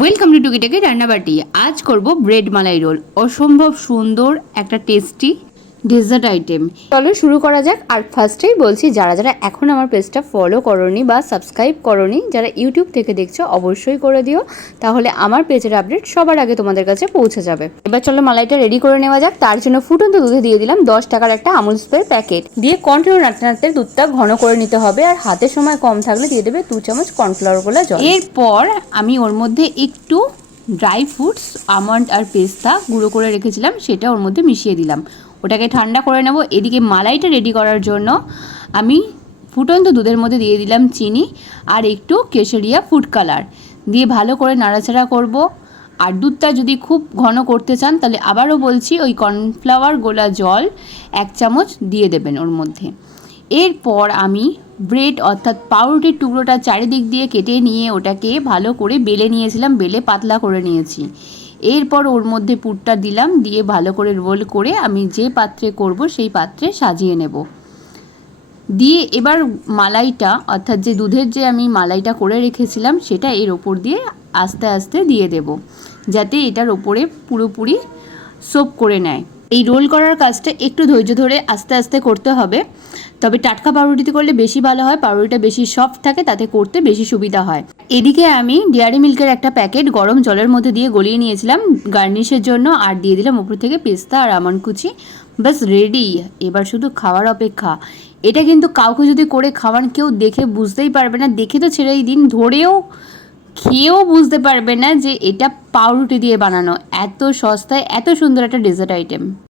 Welcome to টুকিটাকি রান্নাবাটি। আজ করব ব্রেড মালাই রোল। অসম্ভব সুন্দর একটা টেস্টি ডেজার্ট আইটেম। চলো শুরু করা যাক। আর ফার্স্টেই বলছি, যারা যারা এখন আমার পেজটা ফলো করোনি বা সাবস্ক্রাইব করোনি, যারা ইউটিউব থেকে দেখছো অবশ্যই করে দিও, তাহলে আমার পেজের আপডেট সবার আগে তোমাদের কাছে পৌঁছে যাবে। এবার চলো মালাইটা রেডি করে নেওয়া যাক। তার জন্য ফুটন্ত দুধে দিয়ে দিলাম 10 টাকার একটা আমুল স্প্রে প্যাকেট, দিয়ে কন্টিনিউ নাড়তে নাড়তে দুধটা ঘন করে নিতে হবে। আর হাতে সময় কম থাকলে দিয়ে দেবে 2 চামচ কর্নফ্লাওয়ার গোলা জল। এরপর আমি ওর মধ্যে একটু ড্রাই ফ্রুটস, আমন্ড আর পেস্তা গুঁড়ো করে রেখেছিলাম, সেটা ওর মধ্যে মিশিয়ে দিলাম। ওটাকে ঠান্ডা করে নেব। এদিকে মালাইটা রেডি করার জন্য আমি ফুটন্ত দুধের মধ্যে দিয়ে দিলাম চিনি আর একটু কেশরিয়া ফুড কালার, দিয়ে ভালো করে নাড়াচাড়া করব। আর দুধটা যদি খুব ঘন করতে চান তাহলে আবারও বলছি, ওই কর্নফ্লাওয়ার গোলা জল 1 চামচ দিয়ে দেবেন ওর মধ্যে। এরপর আমি ব্রেড অর্থাৎ পাউরুটির টুকরোটা চারিদিক দিয়ে কেটে নিয়ে ওটাকে ভালো করে বেলে নিয়েছিলাম, বেলে পাতলা করে নিয়েছি। এরপর ওর মধ্যে পুরটা দিলাম, দিয়ে ভালো করে রোল করে আমি যে পাত্রে করব সেই পাত্রে সাজিয়ে নেব। দিয়ে এবার মালাইটা অর্থাৎ যে দুধের যে আমি মালাইটা করে রেখেছিলাম সেটা এর ওপর দিয়ে আস্তে আস্তে দিয়ে দেব, যাতে এটার ওপরে পুরোপুরি সোপ করে নেয়। এই রোল করার কাজটা একটু ধৈর্য ধরে আস্তে আস্তে করতে হবে, তবে টাটকা পাউরুটিতে করলে বেশি ভালো হয়। পাউরুটিটা বেশি সফট থাকে, তাতে করতে বেশি সুবিধা হয়। এদিকে আমি ডেয়ারি মিল্কের একটা প্যাকেট গরম জলের মধ্যে দিয়ে গলিয়ে নিয়েছিলাম গার্নিশের জন্য, আর দিয়ে দিলাম উপর থেকে পেস্তা আর আমন্ড কুচি। বাস রেডি, এবার শুধু খাওয়ার অপেক্ষা। এটা কিন্তু কাউকে যদি করে খাওয়ান, কেউ দেখে বুঝতেই পারবে না, দেখে তো ছেড়েই দিন, ধরেও খেয়েও বুঝতে পারবে না যে এটা পাউরুটি দিয়ে বানানো। এত সস্তায় এত সুন্দর একটা ডেজার্ট আইটেম।